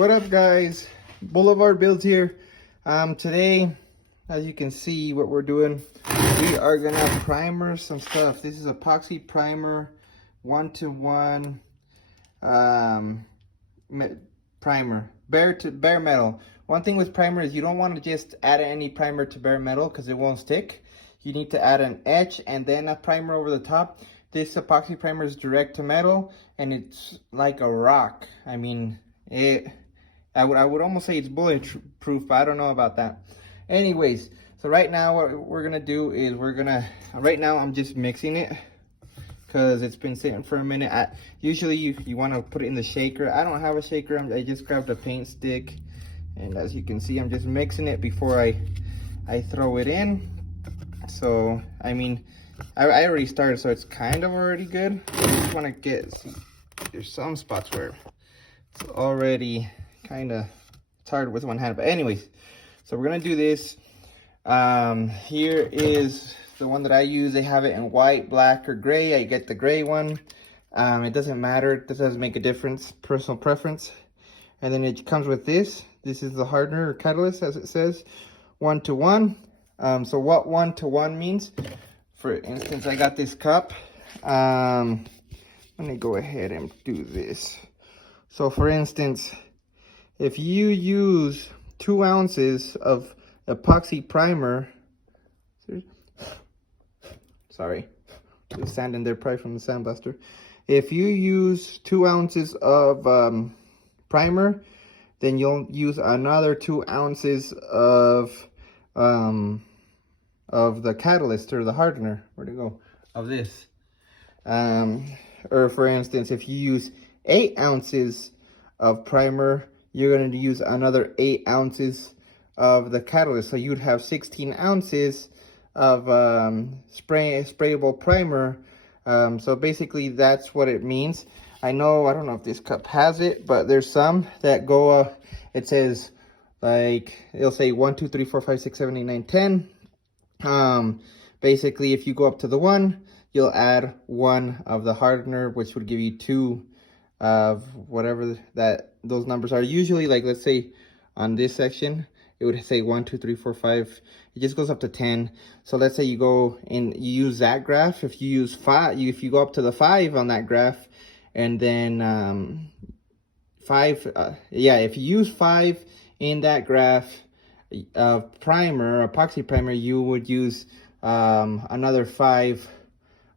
What up, guys? Boulevard Builds here. Today, as you can see, what we're doing, we are gonna primer some stuff. This is epoxy primer, 1-to-1 primer, bare metal. One thing with primer is you don't want to just add any primer to bare metal because it won't stick. You need to add an etch and then a primer over the top. This epoxy primer is direct to metal and it's like a rock. I mean, I would almost say it's bulletproof, but I don't know about that. Anyways, so right now what we're gonna do is right now I'm just mixing it because it's been sitting for a minute. Usually you want to put it in the shaker. I don't have a shaker. I just grabbed a paint stick, and as you can see, I'm just mixing it before I throw it in. So I mean, I already started, so it's kind of already good. I just want to see, there's some spots where it's already kind of, it's hard with one hand, but anyways, so we're gonna do this. Here is the one that I use. They have it in white, black, or gray. I get the gray one. It doesn't matter, it doesn't make a difference, personal preference. And then it comes with this. This is the hardener or catalyst, as it says, 1-to-1. So what 1-to-1 means, for instance, I got this cup. Let me go ahead and do this. So for instance, if you use 2 ounces of epoxy primer, sorry, there's sand in there probably from the sandblaster. If you use 2 ounces of primer, then you'll use another 2 ounces of the catalyst or the hardener. Where'd it go? Of this. Or for instance, if you use 8 ounces of primer, you're going to use another 8 ounces of the catalyst. So you'd have 16 ounces of sprayable primer. So basically that's what it means. I don't know if this cup has it, but there's some that go, it says like, it'll say 1, 2, 3, 4, 5, 6, 7, 8, 9, 10. Basically, if you go up to the 1, you'll add 1 of the hardener, which would give you 2 of whatever those numbers are. Usually, like, let's say on this section, it would say 1, 2, 3, 4, 5. It just goes up to 10. So let's say you go and you use that graph. If you use 5, if you go up to the 5 on that graph, and then 5, if you use 5 in that graph of primer, epoxy primer, you would use another 5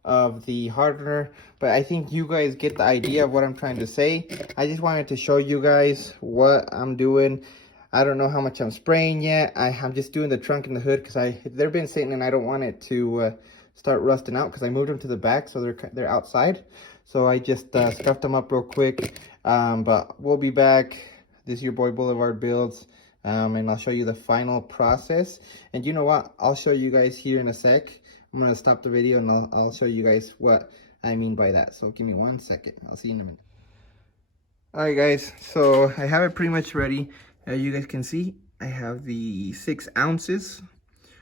of the hardener. But I think you guys get the idea of what I'm trying to say. I just wanted to show you guys what I'm doing. I don't know how much I'm spraying yet. I'm just doing the trunk and the hood because they've been sitting and I don't want it to start rusting out because I moved them to the back, so they're outside. So I just scuffed them up real quick. But we'll be back. This is your boy Boulevard Builds. And I'll show you the final process. And you know what? I'll show you guys here in a sec. I'm going to stop the video and I'll show you guys what I mean by that. So give me 1 second. I'll see you in a minute. Alright guys, so I have it pretty much ready. As you guys can see, I have the 6 ounces.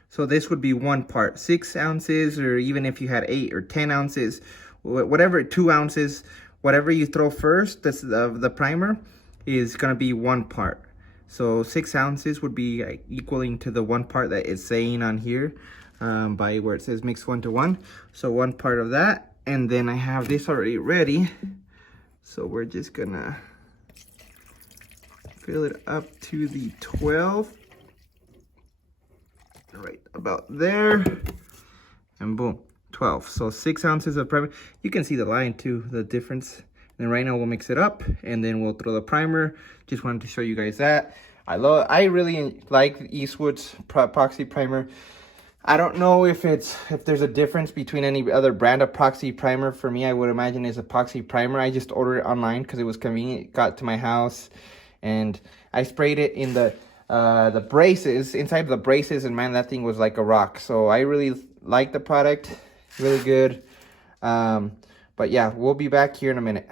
So this would be 1 part. 6 ounces, or even if you had 8 or 10 ounces, whatever, 2 ounces, whatever you throw first, that's the primer, is going to be 1 part. So 6 ounces would be equaling to the 1 part that it's saying on here, by where it says mix 1-to-1. So 1 part of that, and then I have this already ready. So we're just gonna fill it up to the 12, right about there, and boom, 12. So 6 ounces of primer. You can see the line too, the difference. And right now we'll mix it up and then we'll throw the primer. Just wanted to show you guys that. I really like Eastwood's epoxy primer. I don't know if there's a difference between any other brand epoxy primer. For me, I would imagine it's epoxy primer. I just ordered it online because it was convenient. It got to my house and I sprayed it in the braces, inside the braces, and man, that thing was like a rock. So I really like the product, really good. But yeah, we'll be back here in a minute.